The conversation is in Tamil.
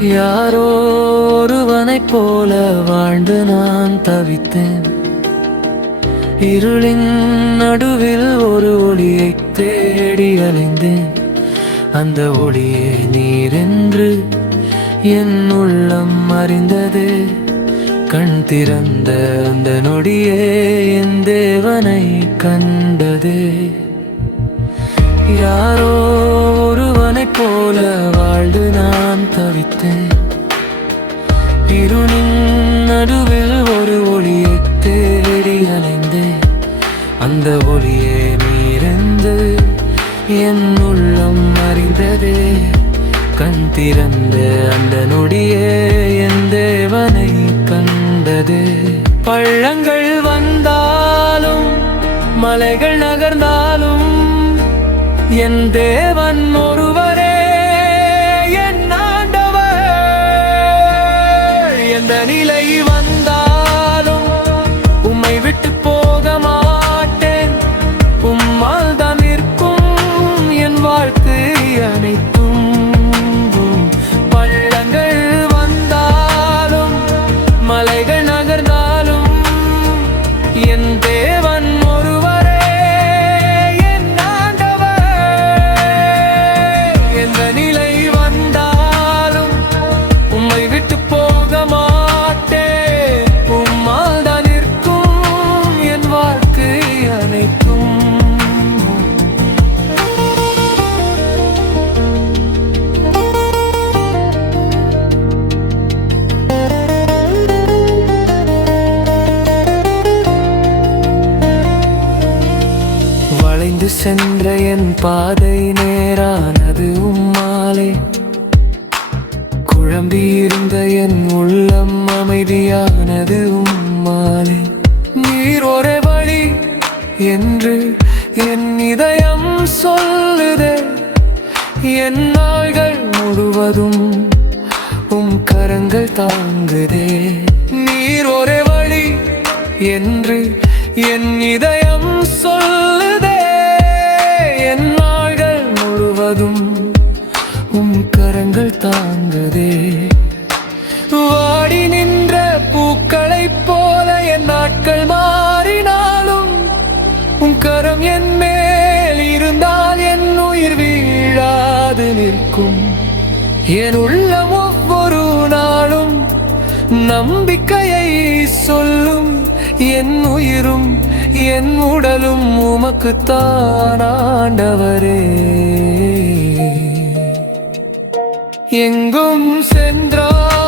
யாரோ ஒருவனைப் போல வாழ்ந்து நான் தவித்தேன். இருளின் நடுவில் ஒரு ஒளியைத் தேடி அலைந்தேன். அந்த ஒளியே நீரென்று என் உள்ளம் அறிந்தது. கண் திறந்த அந்த நொடியே என் தேவனை கண்டது. யாரோ ஒருவனைப் போல வாழ்ந்து நான் தவித்தேன். இருளின் நடுவில் ஒரு ஒளியைத் தேடி அலைந்தேன். அந்த ஒளியே நீரென்று என் உள்ளம் அறிந்ததே. கண் திறந்த அந்த நொடியே என் தேவனை கண்டது. பள்ளங்கள் வந்தாலும் மலைகள் நகர்ந்தாலும் என் தேவன் ஒருவரே என் ஆண்டவர். எந்த நிலை வந்தாலும் உம்மை விட்டு போக மாட்டேன். உம்மால் தான் நிற்கும் என் வாழ்க்கை அனைத்தும். பள்ளங்கள் வந்தாலும் மலைகள் நகர்ந்தாலும் என் தேவன் ஒருவரே என் ஆண்டவர். எந்த நிலை வந்தாலும் உம்மை விட்டு போக மாட்டேன். உம்மால் தான் நிற்கும் என் வாழ்க்கை அனைத்தும். வளைந்து சென்ற என் பாதை நேரானது உம்மாலே. குழம்பியிருந்த என் உள்ளம் அமைதியானது உம்மாலே. நீர் ஒரே வழி என்று என் இதயம் சொல்லுதே. என் நாள்கள் முழுவதும் உம் கரங்கள் தாங்குதே. நீர் ஒரே வழி என்று என் இதயம் சொல்லுதே. என் நாள்கள் முழுவதும் உம் கரங்கள் தாங்குதே. வாடி நின்ற பூக்களைப் போல என் நாட்கள் மாறினாலும் உம் கரம் என் மேல் இருந்தால் என் உயிர் வீழாது நிற்கும். என் உள்ளம் ஒவ்வொரு நாளும் நம்பிக்கையை சொல்லும். என் உயிரும் என் உடலும் உமக்குத்தான் ஆண்டவரே. எங்கும் சென்றார்